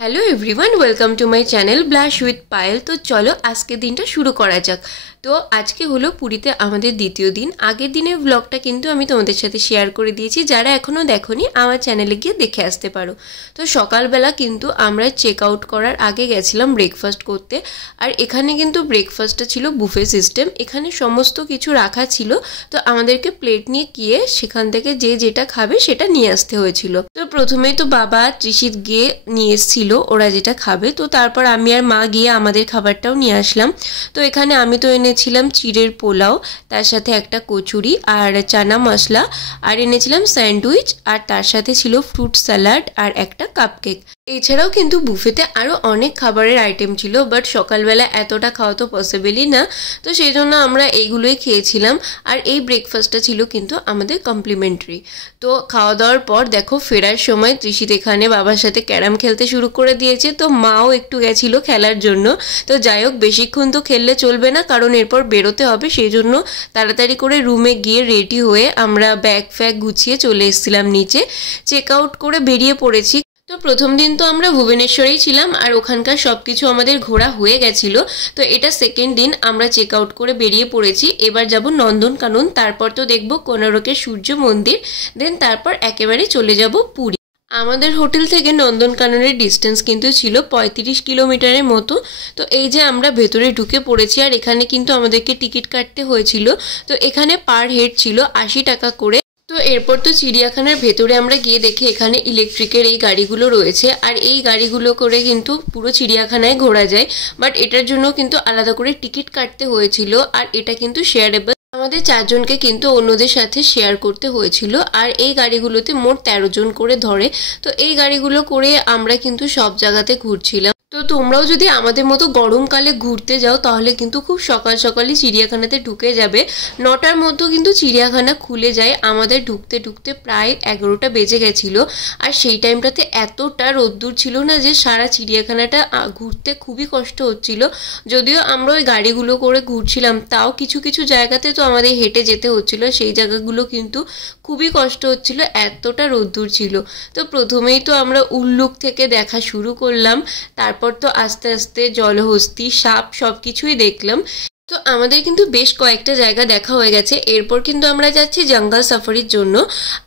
Hello everyone, welcome to my channel blush with Payel. তো চলো আজকে দিনটা শুরু করা যাক। তো আজকে হলো পুরীতে আমাদের দ্বিতীয় দিন। আগের দিনের ব্লগটা কিন্তু আমি তোমাদের সাথে শেয়ার করে দিয়েছি, যারা এখনও দেখোনি আমার চ্যানেলে গিয়ে দেখে আসতে পারো। তো সকালবেলা কিন্তু আমরা চেক আউট করার আগে গেছিলাম ব্রেকফাস্ট করতে। আর এখানে কিন্তু ব্রেকফাস্টটা ছিল বুফে সিস্টেম, এখানে সমস্ত কিছু রাখা ছিল। তো আমাদেরকে প্লেট নিয়ে গিয়ে সেখান থেকে যে যেটা খাবে সেটা নিয়ে আসতে হয়েছিল। তো প্রথমেই তো বাবা ত্রিশিত গিয়ে নিয়ে এসেছিল ওরা যেটা খাবে। তো তারপর আমি আর মা গিয়ে আমাদের খাবারটাও নিয়ে আসলাম। তো এখানে আমি তো এনেছিলাম চিড়ের পোলাও, তার সাথে একটা কচুরি আর চানা মশলা, আর এনেছিলাম স্যান্ডউইচ, আর তার সাথে ছিল ফ্রুট স্যালাড আর একটা কাপকেক। এছাড়াও কিন্তু বুফেতে আরও অনেক খাবারের আইটেম ছিল, বাট সকালবেলা এতটা খাওয়া তো পসিবলই না। তো সেই জন্য আমরা এইগুলোই খেয়েছিলাম। আর এই ব্রেকফাস্টটা ছিল কিন্তু আমাদের কমপ্লিমেন্টারি। তো খাওয়া দাওয়ার পর দেখো ফেরার সময় ত্রিশিত এখানে বাবার সাথে ক্যারাম খেলতে শুরু করে দিয়েছে। তো মাও একটু গেছিল খেলার জন্য। তো যাই হোক, বেশিক্ষণ তো খেললে চলবে না, কারণ এরপর বেরোতে হবে। সেই জন্য তাড়াতাড়ি করে রুমে গিয়ে রেডি হয়ে আমরা ব্যাগ ফ্যাগ গুছিয়ে চলে এসেছিলাম নিচে। চেক আউট করে বেরিয়ে পড়েছি। তো প্রথম দিন তো আমরা ভুবনেশ্বরেই ছিলাম আর ওখানকার সব কিছু আমাদের ঘোরা হয়ে গেছিল। তো এটা সেকেন্ড দিন আমরা চেক আউট করে বেরিয়ে পড়েছি। এবার যাব নন্দনকানন, তারপর তো দেখব কোনারকের সূর্য মন্দির, দেন তারপর একেবারে চলে যাব পুরী। আমাদের হোটেল থেকে নন্দনকাননের ডিস্টেন্স কিন্তু ছিল 35 কিলোমিটারের মতো। তো এই যে আমরা ভেতরে ঢুকে পড়েছি, আর এখানে কিন্তু আমাদেরকে টিকিট কাটতে হয়েছিল। তো এখানে পার হেড ছিল 80 টাকা করে। তো এরপর তো চিড়িয়াখানার ভেতরে আমরা গিয়ে দেখে এখানে ইলেকট্রিকের এই গাড়িগুলো রয়েছে, আর এই গাড়িগুলো করে কিন্তু পুরো চিড়িয়াখানায় ঘোরা যায়। বাট এটার জন্য কিন্তু আলাদা করে টিকিট কাটতে হয়েছিল, আর এটা কিন্তু শেয়ারেবল। আমাদের 4 জনকে কিন্তু অন্যদের সাথে শেয়ার করতে হয়েছিল। আর এই গাড়িগুলোতে মোট 13 জন করে ধরে। তো এই গাড়িগুলো করে আমরা কিন্তু সব জায়গাতে ঘুরছিলাম। তো তোমরাও যদি আমাদের মতো গরমকালে ঘুরতে যাও তাহলে কিন্তু খুব সকাল সকালই চিড়িয়াখানাতে ঢুকে যাবে। 9টার মধ্যে কিন্তু চিড়িয়াখানা খুলে যায়। আমাদের ঢুকতে ঢুকতে প্রায় 11টা বেজে গেছিলো। আর সেই টাইমটাতে এতটা রোদ্দুর ছিল না যে সারা চিড়িয়াখানাটা ঘুরতে খুবই কষ্ট হচ্ছিল। যদিও আমরা ওই গাড়িগুলো করে ঘুরছিলাম, তাও কিছু কিছু জায়গাতে তো আমাদের হেঁটে যেতে হচ্ছিল। সেই জায়গাগুলো কিন্তু খুবই কষ্ট হচ্ছিল, এতটা রোদ্দুর ছিল। তো প্রথমেই তো আমরা উল্লুক থেকে দেখা শুরু করলাম, তারপর তো আস্তে আস্তে জলহস্তি, সাপ সব কিছুই দেখলাম। তো আমাদের কিন্তু বেশ কয়েকটা জায়গা দেখা হয়ে গেছে। এরপর কিন্তু আমরা যাচ্ছি জঙ্গল সাফারির জন্য।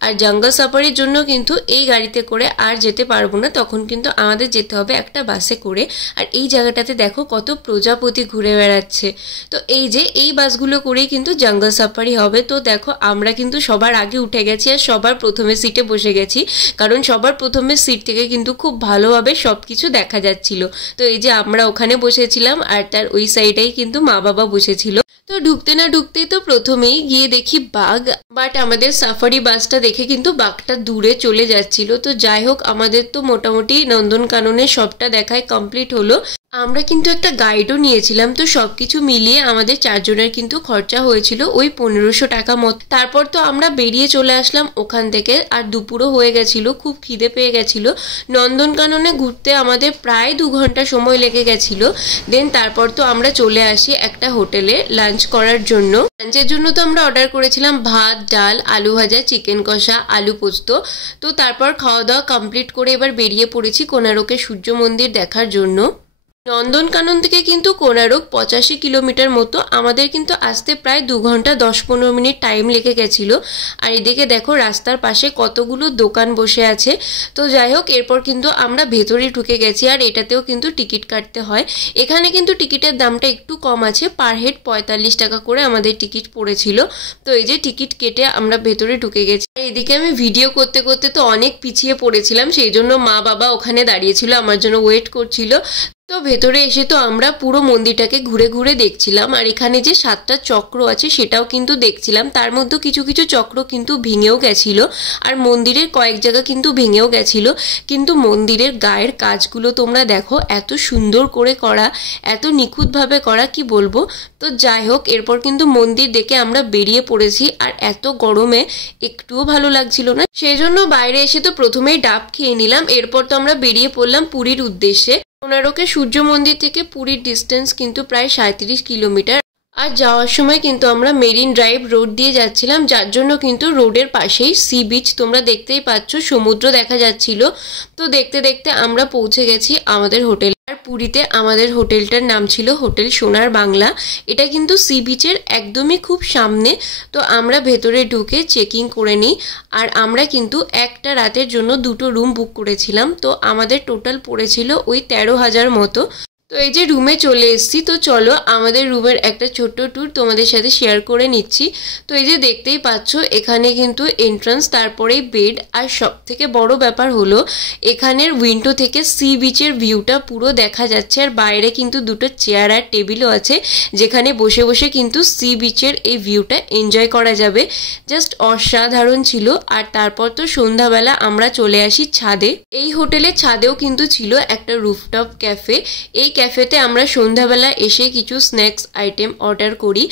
আর জঙ্গল সাফারির জন্য কিন্তু এই গাড়িতে করে আর যেতে পারবো না, তখন কিন্তু আমাদের যেতে হবে একটা বাসে করে। আর এই জায়গাটাতে দেখো কত প্রজাপতি ঘুরে বেড়াচ্ছে। তো এই যে এই বাসগুলো করেই কিন্তু জঙ্গল সাফারি হবে। তো দেখো আমরা কিন্তু সবার আগে উঠে গেছি আর সবার প্রথমে সিটে বসে গেছি, কারণ সবার প্রথমে সিট থেকে কিন্তু খুব ভালোভাবে সব কিছু দেখা যাচ্ছিল। তো এই যে আমরা ওখানে বসেছিলাম, আর তার ওই সাইডেই কিন্তু মা বাবা বসেছিল। তো ঢুকতে না ঢুকতেই তো প্রথমেই গিয়ে দেখি বাঘ। বাট আমাদের সাফারি বাসটা দেখে কিন্তু বাঘটা দূরে চলে যাচ্ছিল। তো যাই হোক, আমাদের তো মোটামুটি নন্দনকাননের সবটা দেখায় কমপ্লিট হলো। আমরা কিন্তু একটা গাইডও নিয়েছিলাম। তো সবকিছু মিলিয়ে আমাদের 4 জনের কিন্তু খরচা হয়েছিল ওই 1500 টাকা মতো। তারপর তো আমরা বেরিয়ে চলে আসলাম ওখান থেকে। আর দুপুরও হয়ে গেছিল, খুব খিদে পেয়ে গেছিল। নন্দনকাননে ঘুরতে আমাদের প্রায় 2 ঘন্টা সময় লেগে গেছিল। দেন তারপর তো আমরা চলে আসি একটা হোটেলে লাঞ্চ করার জন্য। লাঞ্চের জন্য তো আমরা অর্ডার করেছিলাম ভাত, ডাল, আলু ভাজা, চিকেন কষা, আলু পোস্ত। তো তারপর খাওয়া দাওয়া কমপ্লিট করে এবার বেরিয়ে পড়েছি কোনারকের সূর্য মন্দির দেখার জন্য। নন্দনকানন থেকে কিন্তু কোনারক 85 কিলোমিটার মতো। আমাদের কিন্তু আসতে প্রায় 2 ঘন্টা 10-15 মিনিট টাইম লেগে গেছিলো। আর এদিকে দেখো রাস্তার পাশে কতগুলো দোকান বসে আছে। তো যাই হোক, এরপর কিন্তু আমরা ভেতরে ঢুকে গেছি। আর এটাতেও কিন্তু টিকিট কাটতে হয়। এখানে কিন্তু টিকিটের দামটা একটু কম আছে, পার হেড 45 টাকা করে আমাদের টিকিট পড়েছিল। তো এই যে টিকিট কেটে আমরা ভেতরে ঢুকে গেছি। আর এদিকে আমি ভিডিও করতে করতে তো অনেক পিছিয়ে পড়েছিলাম, সেই জন্য মা বাবা ওখানে দাঁড়িয়েছিল, আমার জন্য ওয়েট করছিল। তো ভেতরে এসে তো আমরা পুরো মন্দিরটাকে ঘুরে ঘুরে দেখছিলাম। আর এখানে যে 7টা চক্র আছে সেটাও কিন্তু দেখছিলাম। তার মধ্যে কিছু কিছু চক্র কিন্তু ভেঙেও গেছিল, আর মন্দিরের কয়েক জায়গা কিন্তু ভেঙেও গেছিল। কিন্তু মন্দিরের গায়ের কাজগুলো তোমরা দেখো, এত সুন্দর করে করা, এত নিখুঁতভাবে করা, কি বলবো। তো যাই হোক, এরপর কিন্তু মন্দির দেখে আমরা বেরিয়ে পড়েছি। আর এত গরমে একটুও ভালো লাগছিল না, সেই জন্য বাইরে এসে তো প্রথমেই ডাব খেয়ে নিলাম। এরপর তো আমরা বেরিয়ে পড়লাম পুরীর উদ্দেশ্যে। কোনারকের সূর্য মন্দির থেকে পুরীর ডিস্টেন্স কিন্তু প্রায় 37 কিলোমিটার। আর যাওয়ার সময় কিন্তু আমরা মেরিন ড্রাইভ রোড দিয়ে যাচ্ছিলাম, যার জন্য কিন্তু রোডের পাশেই সি বিচ, তোমরা দেখতেই পাচ্ছ সমুদ্র দেখা যাচ্ছিল। তো দেখতে দেখতে আমরা পৌঁছে গেছি আমাদের হোটেল। আর পুরীতে আমাদের হোটেলটার নাম ছিল হোটেল সোনার বাংলা। এটা কিন্তু সি বিচের একদমই খুব সামনে। তো আমরা ভেতরে ঢুকে চেকিং করে নিই। আর আমরা কিন্তু একটা রাতের জন্য 2টো রুম বুক করেছিলাম। তো আমাদের টোটাল পড়েছিল ওই 13,000 মতো। তো এই যে রুমে চলে এসেছি, তো চলো আমাদের রুমের একটা ছোট্ট ট্যুর তোমাদের সাথে শেয়ার করে নিচ্ছি। তো এই যে দেখতেই পাচ্ছ এখানে কিন্তু এন্ট্রান্স, তারপরেই বেড। আর সব থেকে বড় ব্যাপার হলো এখানের উইন্ডো থেকে সি বিচের ভিউটা পুরো দেখা যাচ্ছে। আর বাইরে কিন্তু 2টো চেয়ার আর টেবিলও আছে, যেখানে বসে বসে কিন্তু সি বিচের এই ভিউটা এনজয় করা যাবে। জাস্ট অসাধারণ ছিল। আর তারপর তো সন্ধ্যাবেলা আমরা চলে আসি ছাদে। এই হোটেলের ছাদেও কিন্তু ছিল একটা রুফটপ ক্যাফে। এই ক্যাফেতে আমরা সন্ধ্যাবেলা এসে কিছু স্ন্যাক্স আইটেম অর্ডার করি।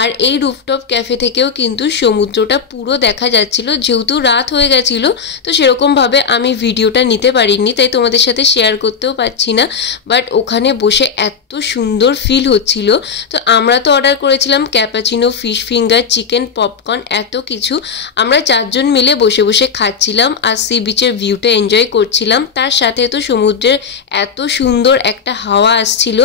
আর এই রুফটপ ক্যাফে থেকেও কিন্তু সমুদ্রটা পুরো দেখা যাচ্ছিল। যেহেতু রাত হয়ে গেছিল, তো সেরকমভাবে আমি ভিডিওটা নিতে পারিনি, তাই তোমাদের সাথে শেয়ার করতেও পারছি না। বাট ওখানে বসে এত সুন্দর ফিল হচ্ছিল। তো আমরা তো অর্ডার করেছিলাম cappuccino, fish finger, chicken, popcorn, এত কিছু। আমরা 4 জন মিলে বসে বসে খাচ্ছিলাম আর সি বিচের ভিউটা এনজয় করছিলাম। তার সাথে তো সমুদ্রের এত সুন্দর একটা হাওয়া আসছিল,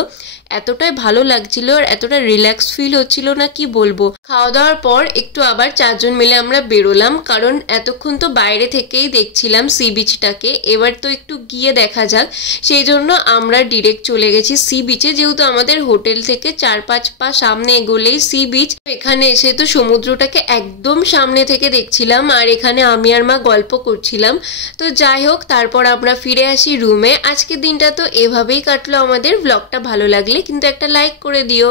এতটাই ভালো লাগছিল আর এতটা রিল্যাক্স ফিল হচ্ছিল না, কি বলবো। খাওয়া দাওয়ার পর একটু আবার 4 জন মিলে আমরা বেরোলাম, কারণ এতক্ষণ তো বাইরে থেকেই দেখছিলাম সি বিচটাকে, এবার তো একটু গিয়ে দেখা যাক। সেই জন্য আমরা ডিরেক্ট চলে গেছি সি বিচে, যেহেতু আমাদের হোটেল থেকে 4-5 পা সামনে এগোলেই সি বিচ। এখানে এসে তো সমুদ্রটাকে একদম সামনে থেকে দেখছিলাম, আর এখানে আমি আর মা গল্প করছিলাম। তো যাই হোক, তারপর আমরা ফিরে আসি রুমে। আজকের দিনটা তো এভাবেই কাটলো আমাদের। ব্লগটা ভালো লাগলে কিন্তু একটা লাইক করে দিও।